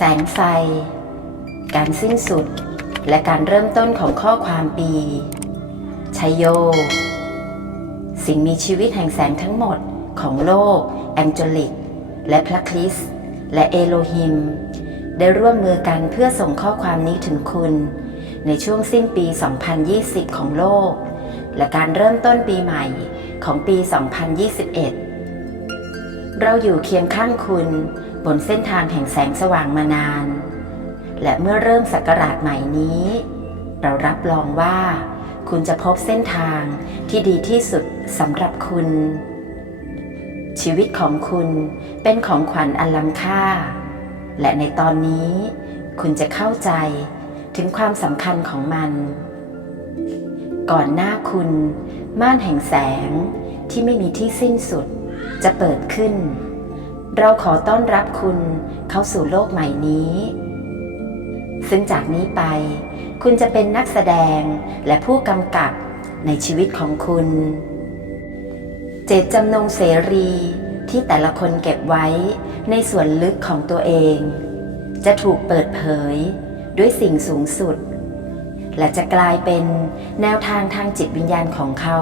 แสงไฟ การสิ้นสุด และการเริ่มต้นของข้อความปีชัยโย สิ่งมีชีวิตแห่งแสงทั้งหมดของโลก แองเจลิก และพระคริสต์และเอโลฮิม ได้ร่วมมือกันเพื่อส่งข้อความนี้ถึงคุณ ในช่วงสิ้นปี 2020 ของโลก และการเริ่มต้นปีใหม่ของปี 2021 เราอยู่เคียงข้างคุณ บนเส้นทางแห่งแสงสว่างมานาน และเมื่อเริ่มศักราชใหม่นี้ เรารับรองว่า คุณจะพบเส้นทางที่ดีที่สุดสำหรับคุณ ชีวิตของคุณเป็นของขวัญอันล้ำค่า และในตอนนี้ คุณจะเข้าใจถึงความสำคัญของมัน ก่อนหน้าคุณ ม่านแห่งแสงที่ไม่มีที่สิ้นสุดจะเปิดขึ้น เราขอต้อนรับคุณเข้าสู่โลกใหม่นี้ ซึ่งจากนี้ไป คุณจะเป็นนักแสดงและผู้กำกับในชีวิตของคุณ เจตจำนงเสรีที่แต่ละคนเก็บไว้ในส่วนลึกของตัวเอง จะถูกเปิดเผยด้วยสิ่งสูงสุด และจะกลายเป็นแนวทางทางจิตวิญญาณของเขา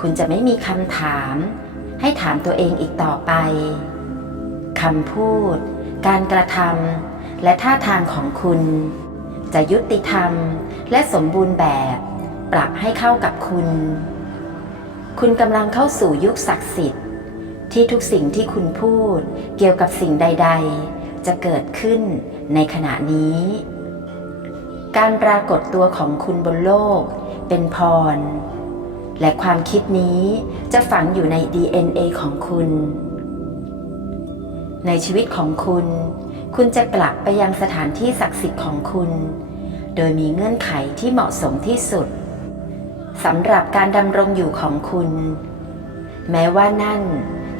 คุณจะไม่มีคำถาม ให้ถามตัวเองอีกต่อไปคำพูด การกระทำและท่าทางของคุณ จะยุติธรรมและสมบูรณ์แบบ ปรับให้เข้ากับคุณ คุณกำลังเข้าสู่ยุคศักดิ์สิทธิ์ ที่ทุกสิ่งที่คุณพูดเกี่ยวกับสิ่งใด ๆ จะเกิดขึ้นในขณะนี้ การปรากฏตัวของคุณบนโลก เป็นพร และความคิดนี้จะฝังอยู่ใน DNA ของคุณ ในชีวิตของคุณ คุณจะกลับไปยังสถานที่ศักดิ์สิทธิ์ของคุณ โดยมีเงื่อนไขที่เหมาะสมที่สุดสำหรับการดำรงอยู่ของคุณ แม้ว่านั่น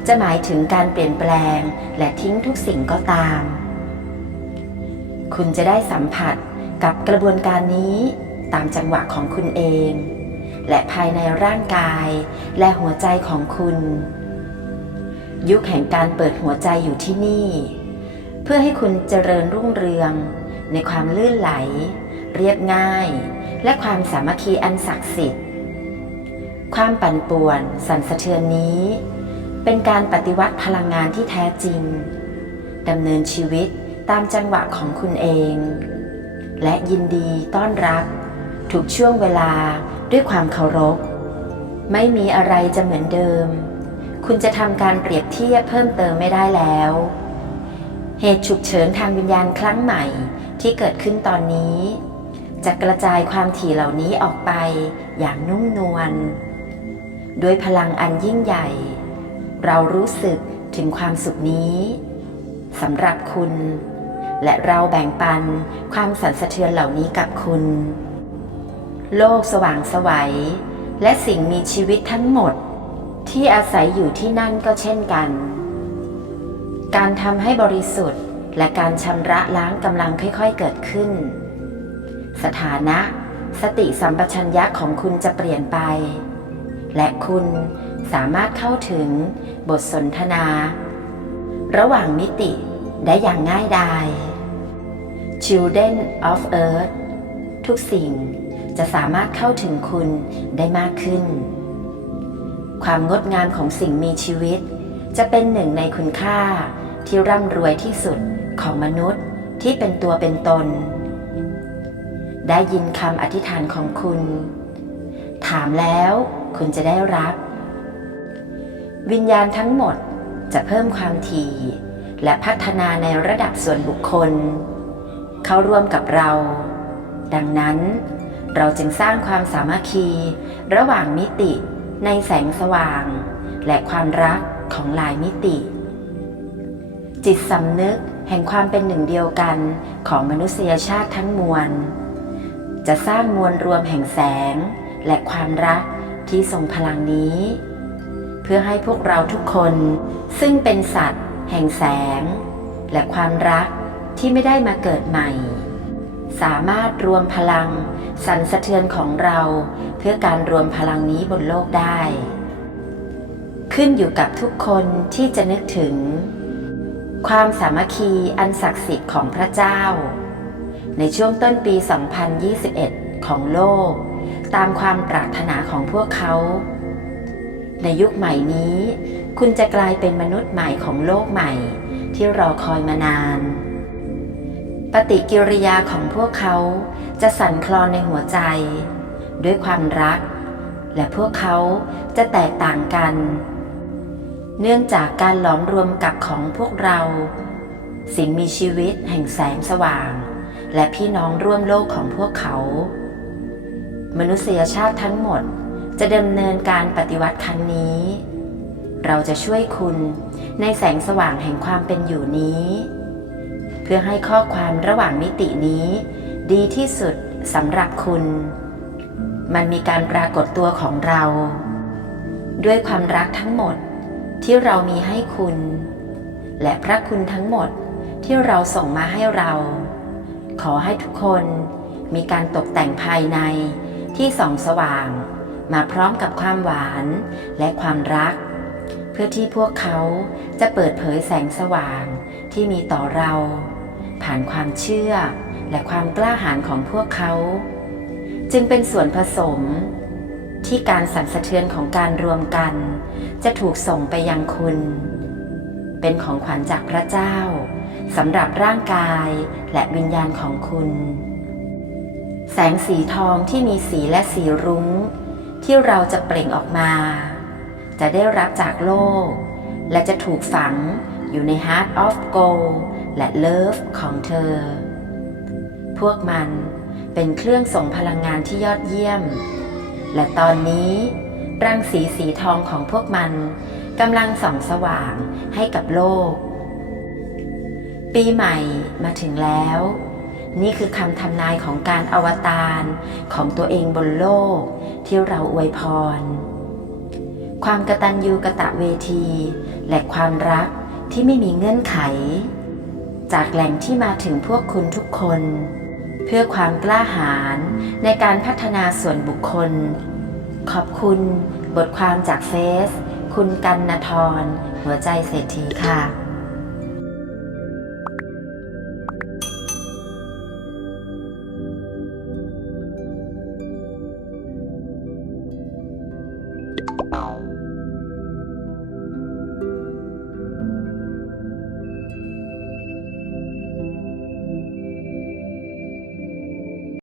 จะหมายถึงการเปลี่ยนแปลงและทิ้งทุกสิ่งก็ตาม คุณจะได้สัมผัสกับกระบวนการนี้ตามจังหวะของคุณเอง และภายในร่างกายและหัวใจของคุณ ยุคแห่งการเปิดหัวใจอยู่ที่นี่ เพื่อให้คุณเจริญรุ่งเรือง ในความลื่นไหล เรียบง่าย และความสามัคคีอันศักดิ์สิทธิ์ ความปั่นป่วนสั่นสะเทือนนี้ เป็นการปฏิวัติพลังงานที่แท้จริงดำเนินชีวิตตามจังหวะของคุณเอง และยินดีต้อนรับ ทุกช่วงเวลาด้วยความเคารพ ไม่มีอะไรจะเหมือนเดิม คุณจะทำการเปรียบเทียบเพิ่มเติมไม่ได้แล้ว เหตุฉุกเฉินทางวิญญาณครั้งใหม่ที่เกิดขึ้นตอนนี้ จะกระจายความถี่เหล่านี้ออกไปอย่างนุ่มนวลด้วยพลังอันยิ่งใหญ่ เรารู้สึกถึงความสุขนี้สำหรับคุณ และเราแบ่งปันความสั่นสะเทือนเหล่านี้กับคุณ โลกสว่างสวัย และสิ่งมีชีวิตทั้งหมด ที่อาศัยอยู่ที่นั่นก็เช่นกัน การทำให้บริสุทธิ์และการชำระล้างกำลังค่อยๆเกิดขึ้น สถานะ สติสัมปชัญญะของคุณจะเปลี่ยนไป และคุณสามารถเข้าถึงบทสนทนา ระหว่างมิติได้อย่างง่ายดาย Children of Earth ทุกสิ่ง จะสามารถเข้าถึงคุณได้มากขึ้น ความงดงามของสิ่งมีชีวิต จะเป็นหนึ่งในคุณค่าที่ร่ำรวยที่สุดของมนุษย์ที่เป็นตัวเป็นตน ได้ยินคำอธิษฐานของคุณ ถามแล้วคุณจะได้รับ วิญญาณทั้งหมดจะเพิ่มความถี่และพัฒนาในระดับส่วนบุคคล เข้าร่วมกับเรา ดังนั้น เราจึงสร้างความสามัคคี ระหว่างมิติในแสงสว่าง และความรักของหลายมิติ จิตสำนึกแห่งความเป็นหนึ่งเดียวกันของมนุษยชาติทั้งมวล จะสร้างมวลรวมแห่งแสง และความรักที่ทรงพลังนี้ เพื่อให้พวกเราทุกคนซึ่งเป็นสัตว์ แห่งแสง และความรักที่ไม่ได้มาเกิดใหม่ สามารถรวมพลัง สั่นสะเทือนของเรา เพื่อการรวมพลังนี้บนโลกได้ ขึ้นอยู่กับทุกคนที่จะนึกถึง ความสามัคคีอันศักดิ์สิทธิ์ของพระเจ้า ในช่วงต้นปี 2021 ของโลก ตามความปรารถนาของพวกเขา ในยุคใหม่นี้ คุณจะกลายเป็นมนุษย์ใหม่ของโลกใหม่ ที่รอคอยมานาน ปฏิกิริยาของพวกเขาจะสั่นคลอนในหัวใจ ด้วยความรัก และพวกเขาจะแตกต่างกัน เนื่องจากการหลอมรวมกับของพวกเรา สิ่งมีชีวิตแห่งแสงสว่าง และพี่น้องร่วมโลกของพวกเขา มนุษยชาติทั้งหมดจะดำเนินการปฏิวัติครั้งนี้ เราจะช่วยคุณในแสงสว่างแห่งความเป็นอยู่นี้ พื่อให้ข้อความระหว่างมิตินี้ ดีที่สุดสำหรับคุณ มันมีการปรากฏตัวของเรา ด้วยความรักทั้งหมดที่เรามีให้คุณ และพระคุณทั้งหมดที่เราส่งมาให้เรา ขอให้ทุกคนมีการตกแต่งภายในที่ส่องสว่าง มาพร้อมกับความหวานและความรัก เพื่อที่พวกเขาจะเปิดเผยแสงสว่างที่มีต่อเรา ผ่านความเชื่อและความกล้าหาญของพวกเขา จึงเป็นส่วนผสม ที่การสั่นสะเทือนของการรวมกัน จะถูกส่งไปยังคุณ เป็นของขวัญจากพระเจ้าสำหรับร่างกายและวิญญาณของคุณ แสงสีทองที่มีสีและสีรุ้ง ที่เราจะเปล่งออกมา จะได้รับจากโลก และจะถูกฝังอยู่ใน Heart of Gold และ Love ของเธอ พวกมันเป็นเครื่องส่งพลังงานที่ยอดเยี่ยม และตอนนี้รังสีสีทองของพวกมันกำลังส่องสว่างให้กับโลก ปีใหม่มาถึงแล้ว นี่คือคำทำนายของการอวตารของตัวเองบนโลกที่เราอวยพร ความกตัญญูกะตะเวที และความรักที่ไม่มีเงื่อนไข จากแหล่งที่มาถึงพวกคุณทุกคน เพื่อความกล้าหาญในการพัฒนาส่วนบุคคล ขอบคุณบทความจากเฟซ คุณกันนทร หัวใจเศรษฐีค่ะ